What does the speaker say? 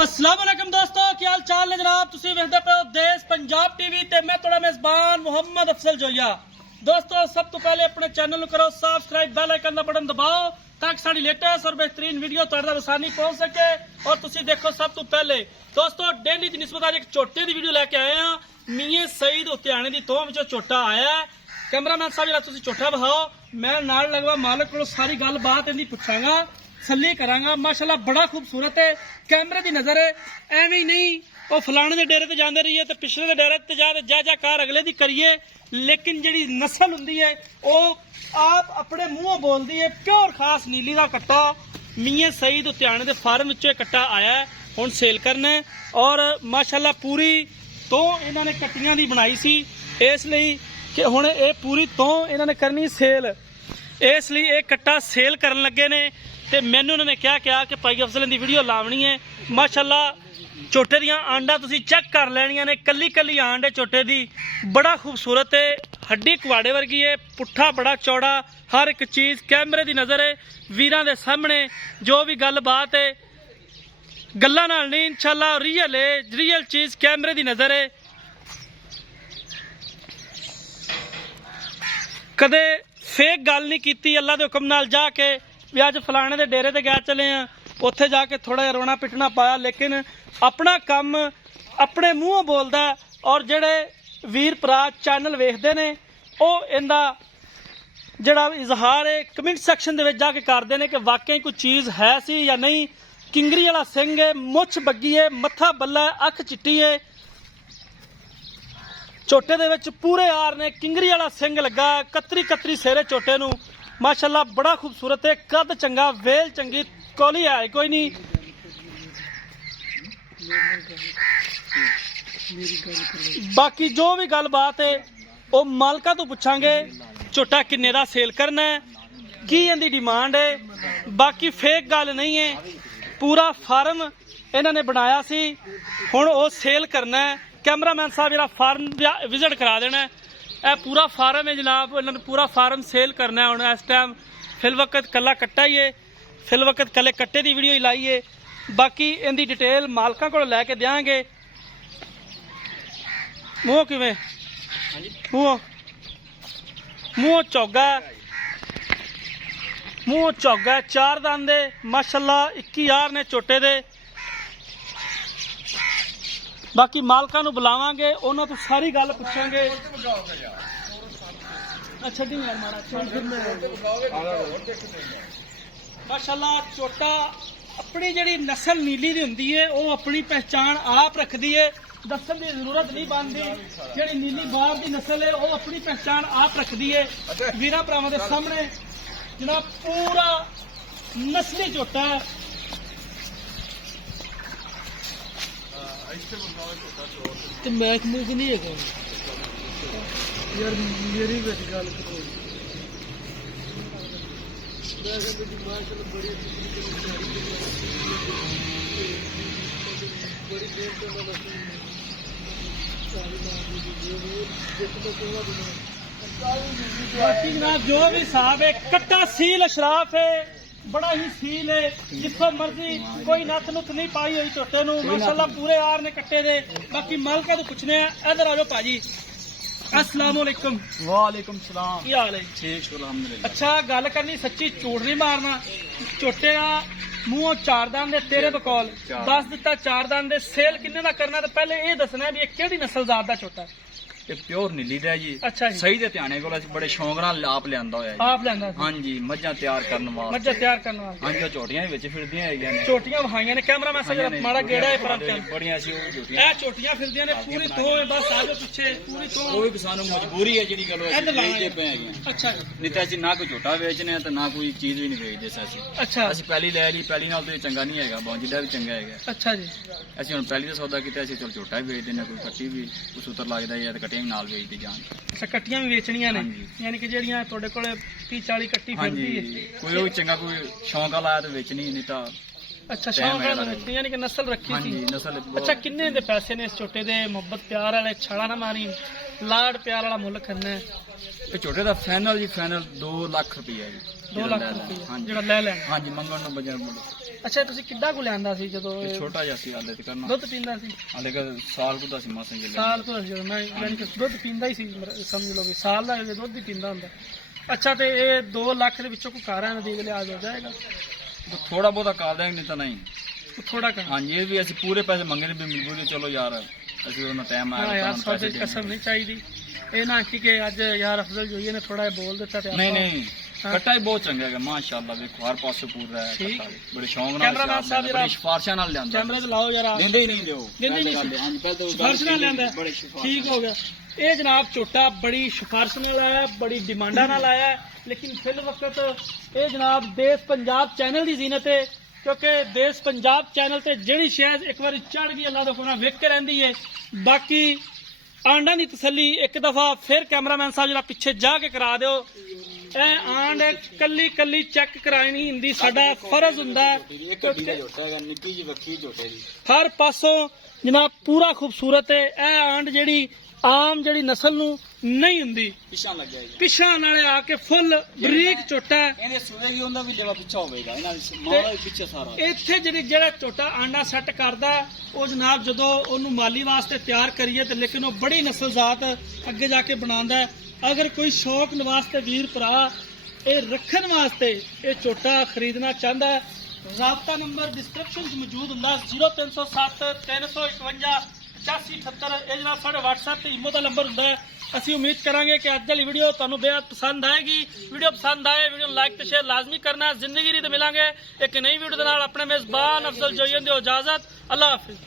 अस्सलाम वालेकुम दोस्तों, क्या हाल चाल है जनाब। तुसी वेखदे पे हो देश पंजाब टीवी ते मैं तुहाडा मेजबान मुहम्मद अफसल जोया। दोस्तों सब तो पहले अपने चैनल करो सब्सक्राइब, बेल आइकन का बटन दबाओ ताकि साडी लेटेस्ट और बेहतरीन वीडियो तुहाडे तक आसानी पहुंच सके और तुसी देखो सब तो पहले। दोस्तों डेली की निस्बत आज एक झोटे की वीडियो लेके आए हैं। मियां सईद उत्याने की तोह विचों झोटा आया है। कैमरामैन साहब जरा तुसी झोटा बहाओ, मैं नाल लगवा मालिक को सारी गलबात इहदी पुछांगा, सल्ली करांगा। माशाल्लाह बड़ा खूबसूरत है, कैमरे की नजर है। एवं ही नहीं वो फलाने के डेरे ते जाते रहिए तो पिछले के डेरे ते जा कार अगले की करिए, लेकिन जी नस्ल होंगी है वो आप अपने मुंहों बोलती है। प्योर खास नीली का कट्टा मियां सईद उत्याने के फार्म कट्टा आया है, हुण सेल करना है। और माशाल्लाह पूरी तो इन्होंने कट्टियां दी बनाई सी, इसलिए कि हुण ये पूरी तो इन्होंने करनी सेल, इसलिए ये कट्टा सेल करन लगे ने। ते मैनू उन्होंने क्या कि भाई अफसल की वीडियो लावनी है। माशाल्लाह झोटे दियां आंडा तुसी चेक कर लैनियां ने, कली कली आंड है झोटे दी, बड़ा खूबसूरत है, हड्डी कुआड़े वर्गी है, पुट्ठा बड़ा चौड़ा, हर एक चीज़ कैमरे की नज़र है। वीरां दे सामने जो भी गल बात है गल्लां नाल नहीं, इंशाल्लाह रियल है, रियल चीज़ कैमरे की नज़र है। कदे फेक गल नहीं की, अल्लाह के हुक्म नाल जाके भी अज फलाने के डेरे ते गए चले हैं, उत्थे जाके थोड़ा जिहा रोना पिटना पाया, लेकिन अपना काम अपने मूँहों बोलदा। और जेड़े वीर भरा चैनल वेखदे ने वो इहदा जेड़ा इजहार है कमेंट सैक्शन दे विच जाके करदे ने कि वाकई कोई चीज़ है सी या नहीं। किंगरी वाला सिंह है, मुछ बग्गी है, मत्था बल्ला है, अख चिट्टी है, झोटे दे विच पूरे यार ने किंगरी वाला सिंह लगा, कतरी कतरी सिर झोटे नूं। माशाल्लाह बड़ा खूबसूरत है, कद चंगा, वेल चंगी, कोली है कोई नहीं। बाकी जो भी गल बात है वो मालका तो पूछांगे झोटा किन्ने दा सेल करना है, की इहदी डिमांड है। बाकी फेक गल नहीं है, पूरा फार्म इन्होंने बनाया सी, हुण वो सेल करना है। कैमरामैन साहब जरा फार्म विजिट करा देना है। यह पूरा फार्म है जनाब, इन्होंने पूरा फार्म सेल करना है। हुण इस टाइम फिल वक्त कला कट्टा ही है, फिल वक्त कले कट्टे की वीडियो ही लाई है। बाकी इनकी डिटेल मालकों को लैके देंगे। मूँह किवें मूँह चौगा, मूँह चौगा, चार दंद है माशाल्लाह, 21,000 ने झोटे दे। बाकी मालकां नूं बुलावांगे, उन्हां तों सारी गल पुछांगे। अच्छा दी यार मारा माशाल्लाह झोटा अपनी जिहड़ी नस्ल नीली दी हुंदी है वो अपनी पहचान आप रखदी है, दस्सण की जरूरत नहीं बनती। जिहड़ी नीली बाहर की नस्ल है वो अपनी पहचान आप रखदी है। वीरां भरावां दे सामने जनाब पूरा नस्ली झोटा है। ਤੇ ਮੈਚ ਮੂਕ ਨਹੀਂ ਹੈਗਾ ਯਾਰ, ਮੇਰੀ ਵਿੱਚ ਗੱਲ ਕਰੋ। बाकी जनाब जो भी हिसाब है कट्टा सील अशराफ है, बड़ा ही सील है, जिथों मर्जी कोई नथ नुथ नहीं पाई हुई झोटे नूं। माशाल्लाह पूरे यार ने कट्टे दे। बाकी मालका तो पूछने इधर आ जाओ भाजी। अस्सलाम वालेकुम। वालेकुम सलाम, की हाल है? ठीक अल्हम्दुलिल्लाह। अच्छा गल करनी सच्ची, झूठ नहीं मारना। झोटे का मूँह चार दंद दे तेरे बकौल दस दिता, चार दंद दे सेल किन्ने दा करना, तो पहले ये दसना भी केड़ी नस्ल जात दा झोटा है। ਇਹ ਪਿਓਰ ਨੀਲੀ ਦਾ ਜੀ। अच्छा जी, ਸਹੀ ਦੇ ਧਿਆਨੇ ਕੋਲ ਅਸੀਂ ਬੜੇ ਸ਼ੌਂਕ ਨਾਲ ਆਪ ਲਿਆਂਦਾ ਹੋਇਆ ਜੀ। आप लेंदा ਹਾਂਜੀ ਮੱਝਾਂ ਤਿਆਰ ਕਰਨ ਵਾਸਤੇ। मज्जा तैयार करने वास्ते ਹਾਂਜੀ ਉਹ ਝੋਟੀਆਂ ਦੇ ਵਿੱਚ ਫਿਰਦੀਆਂ ਹੈਗੀਆਂ ਨੇ। चोटियां वहाइयां ने, कैमरा मैं सजा माड़ा गेड़ा है फरक कर। ਬੜੀਆਂ ਸੀ ਉਹ ਝੋਟੀਆਂ। ਇਹ ਝੋਟੀਆਂ ਫਿਰਦੀਆਂ ਨੇ ਪੂਰੀ ਥੋ ਹੈ, ਬਸ ਆ ਜਾਓ ਪਿੱਛੇ ਪੂਰੀ ਥੋ। ਉਹ ਵੀ ਸਾਨੂੰ ਮਜਬੂਰੀ ਹੈ ਜਿਹੜੀ ਗੱਲ ਇੱਧਰ ਲਾਉਣਾ ਵੇਚਦੇ ਪਏ ਹੈਗੇ। ਅੱਛਾ ਜੀ, ਨਹੀਂ ਤਾਂ ਅਸੀਂ ਨਾ ਕੋਈ ਝੋਟਾ ਵੇਚਨੇ ਆ ਤੇ ਨਾ ਕੋਈ ਚੀਜ਼ ਵੀ ਨਹੀਂ ਵੇਚਦੇ ਅਸੀਂ। ਅੱਛਾ ਅਸੀਂ ਪਹਿਲੀ ਲੈ ਲਈ, ਪਹਿਲੀ ਨਾਲ ਤੇ ਚੰਗਾ ਨਹੀਂ ਹੈਗਾ, ਬੌਂਜੀਦਾ ਵੀ ਚੰਗਾ ਹੈਗਾ। ਅੱਛਾ ਜੀ। ਅਸੀਂ ਹੁਣ ਪਹਿਲੀ ਦਾ ਸੌਦਾ ਕੀਤਾ, ਅਸੀਂ ਚਲ ਝੋਟਾ ਵੀ ਵੇਚ ਦਿੰਦੇ, ਕੋਈ ਕੱਟੀ ਵੀ ਕੋਈ ਸੂਤਰ ਲੱਗਦਾ ਜਾਂ ਤੇ ਕੱਟੀਆਂ ਵੀ ਨਾਲ ਵੇਚਦੀ ਜਾਣ। ਅੱਛਾ ਕੱਟੀਆਂ ਵੀ ਵੇਚਣੀਆਂ ਨੇ, ਹਾਂਜੀ। ਯਾਨੀ ਕਿ ਜਿਹੜੀਆਂ ਤੁਹਾਡੇ ਕੋਲ 30-40 ਕੱਟੀ ਫਿਰਦੀ ਹਾਂਜੀ ਹੈ। ਕੋਈ ਉਹ ਵੀ ਚੰਗਾ ਕੋਈ ਸ਼ੌਂਕ ਵਾਲਾ ਆਇਆ ਤੇ ਵੇਚਣੀ, ਨਹੀਂ ਤਾਂ ਅੱਛਾ ਸ਼ੌਂਕ ਨਾਲ ਵੇਚਣੀ, ਯਾਨੀ ਕਿ ਨਸਲ ਰੱਖੀ ਹਾਂਜੀ ਸੀ। ਨਸਲ ਅੱਛਾ ਕਿੰਨੇ ਦੇ ਪੈਸੇ ਨੇ ਇਸ ਝੋਟੇ ਦੇ? ਮੁਹੱਬਤ ਪਿਆਰ ਵਾਲੇ, ਛਾਲਾ ਨਾ ਮਾਰੀ, ਲਾਡ ਪਿਆਰ ਵਾਲਾ ਮੁੱਲ ਕਰਨਾ ਹੈ। ਇਹ ਝੋਟੇ ਦਾ ਫਾਈਨਲ ਜੀ, ਫਾਈਨਲ 2 ਲੱਖ ਰੁਪਈਆ ਜੀ। 2 ਲੱਖ ਰੁਪਏ ਜਿਹੜਾ ਲੈ ਲੈਣਾ। ਹਾਂਜੀ ਮੰਗਣ ਨੂੰ ਬਜਾ ਮੁੱਲ ਅੱਛਾ ਤੁਸੀਂ ਕਿੱਡਾ ਕੁ ਲਿਆਂਦਾ ਸੀ ਜਦੋਂ ਇਹ ਛੋਟਾ ਜਿਹਾ ਸੀ ਹਾਲੇ ਤੇ ਕਰਨਾ ਦੁੱਧ ਪੀਂਦਾ ਸੀ? ਹਾਲੇ ਕਿ ਸਾਲ ਕੁ ਦਾ ਸੀ ਮਾਸਾਂ ਜਿਹਾ ਸਾਲ ਤੋਂ ਜਦੋਂ ਮੈਂ ਯਾਨੀ ਕਿ ਦੁੱਧ ਪੀਂਦਾ ਹੀ ਸੀ, ਸਮਝ ਲਓ ਵੀ ਸਾਲ ਦਾ ਜੇ ਦੁੱਧ ਹੀ ਪੀਂਦਾ ਹੁੰਦਾ। ਅੱਛਾ ਤੇ ਇਹ 2 ਲੱਖ ਦੇ ਵਿੱਚੋਂ ਕੋਈ ਕਾਰਾਂ ਦਾ ਦੇਖ ਲਿਆ ਹੋ ਜਾਏਗਾ? ਥੋੜਾ ਬਹੁਤਾ ਕਰ ਦੇਂਗੇ, ਨਹੀਂ ਤਾਂ ਨਹੀਂ। ਥੋੜਾ ਕਰ ਹਾਂਜੀ ਇਹ ਵੀ ਅਸੀਂ ਪੂਰੇ ਪੈਸੇ ਮੰਗੇ ਨੇ ਵੀ ਮਜਬੂਰੀ, ਚਲੋ ਯਾਰ ਅਸੀਂ ਉਹਨਾਂ ਟਾਈਮ ਹਾਂ ਆਇਆ ਯਾਰ, ਤਾਂ ਸੌਦੇ ਪੈਸੇ ਦੀ ਕਸਮ ਨਹੀਂ ਚਾਹੀਦੀ। ਇਹ ਨਾ ਕਿ ਅੱਜ ਯਾਰ ਅਫਜ਼ਲ ਜੋਈਏ ਨੇ ਥੋੜਾ ਜਿਹਾ ਬੋਲ ਦਿੱਤਾ ਤੇ ਨਹੀਂ ਆਪਾਂ- ਨਹੀਂ ਹਾਂ। ਕੱਟਾ ਹੀ ਬਹੁਤ ਚੰਗਾ ਹੈਗਾ ਮਾਸ਼ਾਅੱਲਾ, ਵੇਖੋ ਹਰ ਪਾਸੇ ਪੂਰਾ ਹੈ ਠੀਕ। ਕੱਟਾ ਵੀ। ਬੜੇ ਸ਼ੌਂਕ ਨਾਲ ਕੈਮਰਾਮੈਨ ਸਾਹਿਬ ਬੜੀ ਜਰਾ ਸਿਫਾਰਸ਼ਾਂ ਨਾਲ ਲਿਆਂਦਾ। ਕੈਮਰੇ ਤੇ ਲਾਓ ਯਾਰ, ਦਿੰਦੇ ਹੀ ਨਹੀਂ ਦਿਓ। ਦਿੰਦੇ ਨਹੀਂ ਪਹਿਲੇ ਗੱਲ, ਹਾਂਜੀ ਪਹਿਲੇ ਤਾਂ ਸਿਫਾਰਿਸ਼ ਨਾਲ ਲਿਆਂਦਾ। ਬੜੇ ਸਿਫਾਰਿਸ਼ ਠੀਕ ਹੋ ਗਿਆ। ਇਹ ਜਨਾਬ ਝੋਟਾ ਬੜੀ ਸਿਫਾਰਿਸ਼ ਨਾਲ ਆਇਆ, ਬੜੀ ਡਿਮਾਂਡਾਂ ਨਾਲ ਆਇਆ, ਲੇਕਿਨ ਫਿਲ ਵਕਤ ਇਹ ਜਨਾਬ ਦੇਸ਼ ਪੰਜਾਬ ਚੈਨਲ ਦੀ ਜ਼ੀਨਤ ਹੈ, ਕਿਉਂਕਿ ਦੇਸ਼ ਪੰਜਾਬ ਚੈਨਲ ਤੇ ਜਿਹੜੀ ਸ਼ਾਇਦ ਇੱਕ ਵਾਰੀ ਚੜ ਗਈ ਅੱਲਾਹ ਦਾ ਕੋਨਾ ਵੇਖ ਕੇ ਰਹਿੰਦੀ ਹੈ। ਬਾਕੀ ਆਂਡਾਂ ਦੀ ਤਸੱਲੀ ਇੱਕ ਦਫਾ ਫਿਰ ਕੈਮਰਾਮੈਨ ਸਾਹਿਬ ਜਰਾ ਪਿੱਛੇ ਜਾ ਕੇ ਕਰਾ ਦਿਓ। ਇਹ ਆਂਡ ਕੱਲੀ ਕੱਲੀ ਚੈੱਕ ਕਰਾਣੀ ਹੁੰਦੀ, ਸਾਡਾ ਫਰਜ਼ ਹੁੰਦਾ ਹੈ। ਇੱਕ ਹੱਡੀ ਦਾ ਝੋਟਾ ਹੈਗਾ, ਨਿੱਕੀ ਜਿਹੀ ਵੱਖੀ ਝੋਟੇ ਦੀ। ਹਰ ਪਾਸੋਂ ਜਨਾਬ ਪੂਰਾ ਖੂਬਸੂਰਤ ਹੈ। ਇਹ ਆਂਡ ਜਿਹੜੀ ਆਮ ਜਿਹੜੀ ਨਸਲ ਨੂੰ ਨਹੀਂ ਹੁੰਦੀ, ਪਿੱਛਾ ਲੱਗਿਆ ਜੀ। ਪਿਛਾਂ ਨਾਲੇ ਆ ਕੇ ਫੁੱਲ ਬਰੀਕ ਝੋਟਾ ਹੈ। ਇਹਦੇ ਸੂਏਗੀ ਉਹਦਾ ਵੀ ਜਵਾ ਪਿੱਛਾ ਹੋਵੇਗਾ, ਇਹਨਾਂ ਦੀ ਮਾੜਾ ਵੀ ਪਿੱਛੇ ਸਾਰਾ। ਇੱਥੇ ਜਿਹੜਾ ਝੋਟਾ ਆਂਡਾ ਸੈੱਟ ਕਰਦਾ ਉਹ ਜਨਾਬ ਜਦੋਂ ਉਹਨੂੰ ਮਾਲੀ ਵਾਸਤੇ ਤਿਆਰ ਕਰੀਏ ਤੇ ਲੇਕਿਨ ਉਹ ਬੜੀ ਨਸਲਜ਼ਾਤ ਅੱਗੇ ਜਾ ਕੇ ਬਣਾਉਂਦਾ ਹੈ। ਅਗਰ ਕੋਈ ਸ਼ੌਕ ਵਾਸਤੇ ਵੀਰ ਭਰਾ ਇਹ ਰੱਖਣ ਵਾਸਤੇ ਇਹ ਝੋਟਾ ਖਰੀਦਣਾ ਚਾਹੁੰਦਾ ਹੈ, ਰਾਬਤਾ ਨੰਬਰ ਡਿਸਕ੍ਰਿਪਸ਼ਨ 'ਚ ਮੌਜੂਦ ਹੁੰਦਾ 0307 351 8578। ਇਹ ਜਨਾਬ ਸਾਡੇ WhatsApp ਤੇ ਈਮੋ ਦਾ ਨੰਬਰ ਹੁੰਦਾ ਹੈ। ਅਸੀਂ ਉਮੀਦ ਕਰਾਂਗੇ ਕਿ ਅੱਜ ਵਾਲੀ ਵੀਡੀਓ ਤੁਹਾਨੂੰ ਬੇहद ਪਸੰਦ ਆਏਗੀ। ਵੀਡੀਓ ਪਸੰਦ ਆਏ ਵੀਡੀਓ ਨੂੰ ਲਾਈਕ ਤੇ ਸ਼ੇਅਰ ਲਾਜ਼ਮੀ ਕਰਨਾ। ਜ਼ਿੰਦਗੀ ਦੀ ਤੇ ਮਿਲਾਂਗੇ ਇੱਕ ਨਈ ਵੀਡੀਓ ਦੇ ਨਾਲ। ਆਪਣੇ ਮੇਜ਼ਬਾਨ ਅਫਜ਼ਲ ਜੋਈਨ ਦਿਓ ਇਜਾਜ਼ਤ। ਅੱਲਾਹ ਹਾਫਿਜ਼।